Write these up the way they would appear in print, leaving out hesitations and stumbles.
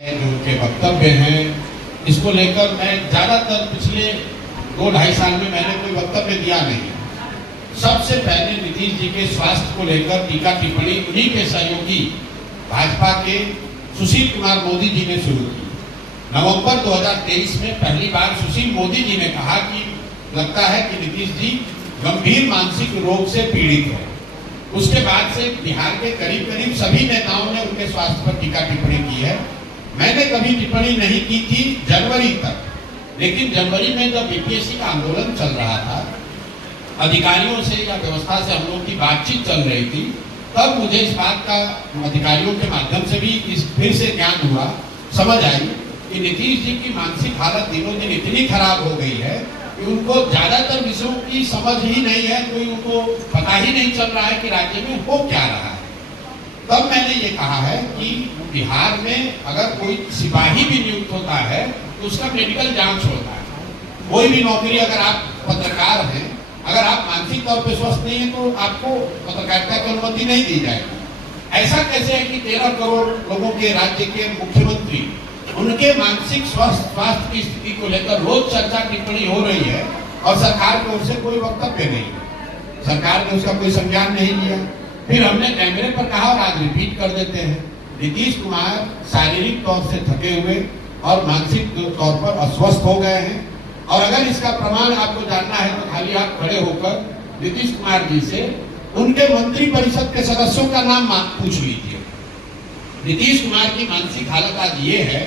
जो उनके वक्तव्य हैं, इसको लेकर मैं ज़्यादातर पिछले 2-2.5 साल में मैंने कोई वक्तव्य दिया नहीं। सबसे पहले नीतीश जी के स्वास्थ्य को लेकर टीका टिप्पणी उन्हीं के सहयोगी भाजपा के सुशील कुमार मोदी जी ने शुरू की। नवंबर 2023 में पहली बार सुशील मोदी जी ने कहा कि लगता है कि नीतीश जी गंभीर मानसिक रोग से पीड़ित है। उसके बाद से बिहार के करीब सभी नेताओं ने उनके स्वास्थ्य पर टीका टिप्पणी की है। मैंने कभी टिप्पणी नहीं की थी जनवरी तक, लेकिन जनवरी में जब बीपीएससी का आंदोलन चल रहा था, अधिकारियों से या व्यवस्था से हम लोग की बातचीत चल रही थी, तब मुझे इस बात का अधिकारियों के माध्यम से भी फिर से ज्ञान हुआ, समझ आई कि नीतीश जी की मानसिक हालत दिनों दिन इतनी खराब हो गई है कि उनको ज्यादातर विषयों की समझ ही नहीं है, कोई उनको पता ही नहीं चल रहा है कि राज्य में हो क्या रहा है। तब मैंने ये कहा है कि बिहार में अगर कोई सिपाही भी नियुक्त होता है तो उसका मेडिकल जांच होता है। कोई भी नौकरी, अगर आप पत्रकार हैं, अगर आप मानसिक तौर पर स्वस्थ नहीं है तो आपको पत्रकारिता की अनुमति नहीं दी जाएगी। ऐसा कैसे है कि 13 करोड़ लोगों के राज्य के मुख्यमंत्री, उनके मानसिक स्वास्थ्य की स्थिति को लेकर रोज चर्चा टिप्पणी हो रही है और सरकार की ओर से कोई वक्तव्य नहीं है, सरकार ने उसका कोई संज्ञान नहीं लिया। फिर हमने कैमरे पर कहा और आज रिपीट कर देते हैं, नीतीश कुमार शारीरिक तौर से थके हुए और मानसिक तौर पर अस्वस्थ हो गए हैं। और अगर इसका प्रमाण आपको जानना है तो खाली आप खड़े होकर नीतीश कुमार जी से उनके मंत्री परिषद के सदस्यों का नाम पूछ लीजिए। नीतीश कुमार की मानसिक हालत आज ये है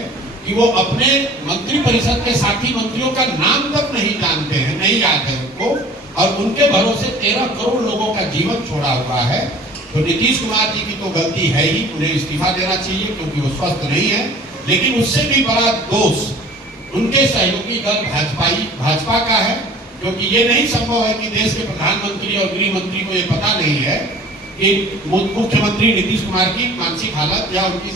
कि वो अपने मंत्री परिषद के साथी मंत्रियों का नाम तक नहीं जानते हैं, नहीं याद है उनको, और उनके भरोसे 13 करोड़ लोगों का जीवन छोड़ा हुआ है। तो नीतीश कुमार जी की तो गलती है ही, उन्हें इस्तीफा देना चाहिए क्योंकि वो स्वस्थ नहीं है। लेकिन उससे भी बड़ा दोष उनके सहयोगी दल भाजपा का है, क्योंकि ये नहीं संभव है कि देश के प्रधानमंत्री और गृह मंत्री को ये पता नहीं है कि मुख्यमंत्री नीतीश कुमार की मानसिक हालत या उनकी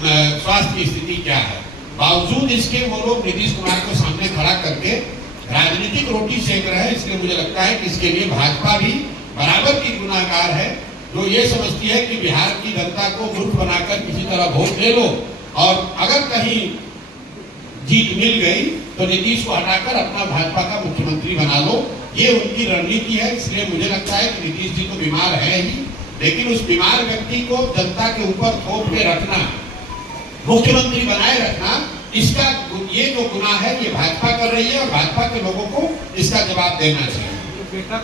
स्वास्थ्य की स्थिति क्या है। बावजूद इसके वो लोग नीतीश कुमार को सामने खड़ा करके राजनीतिक रोटी सेक रहे हैं। इसलिए मुझे लगता है कि इसके लिए भाजपा भी बराबर की गुनाहगार है, जो ये समझती है कि बिहार की जनता को मूर्ख बनाकर किसी तरह वोट ले लो और अगर कहीं जीत मिल गई तो नीतीश को हटाकर अपना भाजपा का मुख्यमंत्री बना लो। ये उनकी रणनीति है। इसलिए मुझे लगता है कि नीतीश जी तो बीमार है ही, लेकिन उस बीमार व्यक्ति को जनता के ऊपर थोप के रखना, मुख्यमंत्री बनाए रखना, इसका ये जो गुनाह है ये भाजपा कर रही है और भाजपा के लोगों को इसका जवाब देना चाहिए।